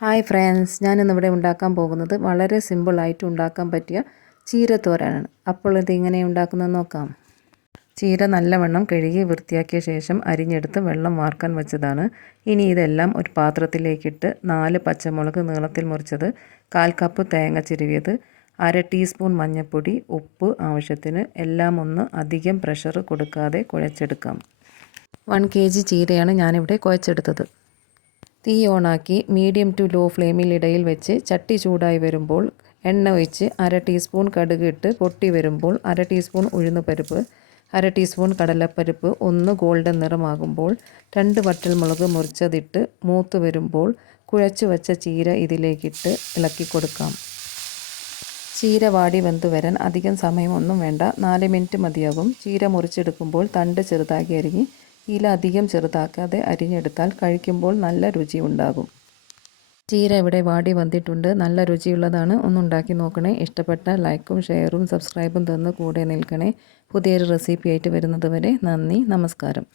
Hi friends, ഞാനിന്നിവിടെ ഉണ്ടാക്കാൻ പോകുന്നത് വളരെ സിമ്പിളായിട്ട് ഉണ്ടാക്കാൻ പറ്റിയ ചീരത്തോരനാണ്. അപ്പോൾ ഇത് എങ്ങനെ ഉണ്ടാക്കുന്നത് നോക്കാം. ചീര നല്ലവണ്ണം കഴുകി വൃത്തിയാക്കിയ ശേഷം അരിഞ്ഞെടുത്ത് വെള്ളം വാർക്കാൻ വെച്ചതാണ്. ഇനി ഇതെല്ലാം ഒരു പാത്രത്തിലേക്കിട്ട് 4 പച്ചമുളക് നീളത്തിൽ മുറിച്ചത്, 1/4 കപ്പ് തേങ്ങ ചിരവിയത്, 1/2 ടീസ്പൂൺ മഞ്ഞൾപ്പൊടി, ഉപ്പ് ആവശ്യത്തിന് എല്ലാം ഒന്ന് അധികം പ്രഷർ കൊടുക്കാതെ കുഴച്ചെടുക്കാം. 1 kg ചീരയാണ് ഞാനിവിടെ കുഴച്ചെടുത്തത്. തീ ഓണാക്കി മീഡിയം ടു ലോ ഫ്ലെയിമിൽ ഇടയിൽ വെച്ച് ചട്ടി ചൂടായി വരുമ്പോൾ എണ്ണ ഒഴിച്ച് 1/2 ടീസ്പൂൺ കടുക് ഇട്ട് പൊട്ടി വരുമ്പോൾ 1/2 ടീസ്പൂൺ ഉഴുന്നുപരിപ്പ്, 1/2 ടീസ്പൂൺ കടലപ്പരിപ്പ് ഒന്ന് ഗോൾഡൻ നിറമാകുമ്പോൾ 2 വറ്റൽമുളക് മുറിച്ചതിട്ട് മൂത്ത് വരുമ്പോൾ കുഴച്ചു വച്ച ചീര ഇതിലേക്കിട്ട് ഇളക്കി കൊടുക്കാം. ചീര വാടി വെന്ത് വരാൻ അധികം സമയമൊന്നും വേണ്ട, 4 മിനിറ്റ് മതിയാകും. ചീര മുറിച്ചെടുക്കുമ്പോൾ തണ്ട് ചെറുതാക്കി അരിഞ്ഞ് ഇല അധികം ചെറുതാക്കാതെ അരിഞ്ഞെടുത്താൽ കഴിക്കുമ്പോൾ നല്ല രുചി ഉണ്ടാകും. ചീര ഇവിടെ വാടി വന്നിട്ടുണ്ട്, നല്ല രുചിയുള്ളതാണ്. ഒന്നുണ്ടാക്കി നോക്കണേ. ഇഷ്ടപ്പെട്ടാൽ ലൈക്കും ഷെയറും സബ്സ്ക്രൈബും തന്ന് കൂടെ നിൽക്കണേ. പുതിയൊരു റെസിപ്പി ആയിട്ട് വരുന്നത് വരെ നന്ദി, നമസ്കാരം.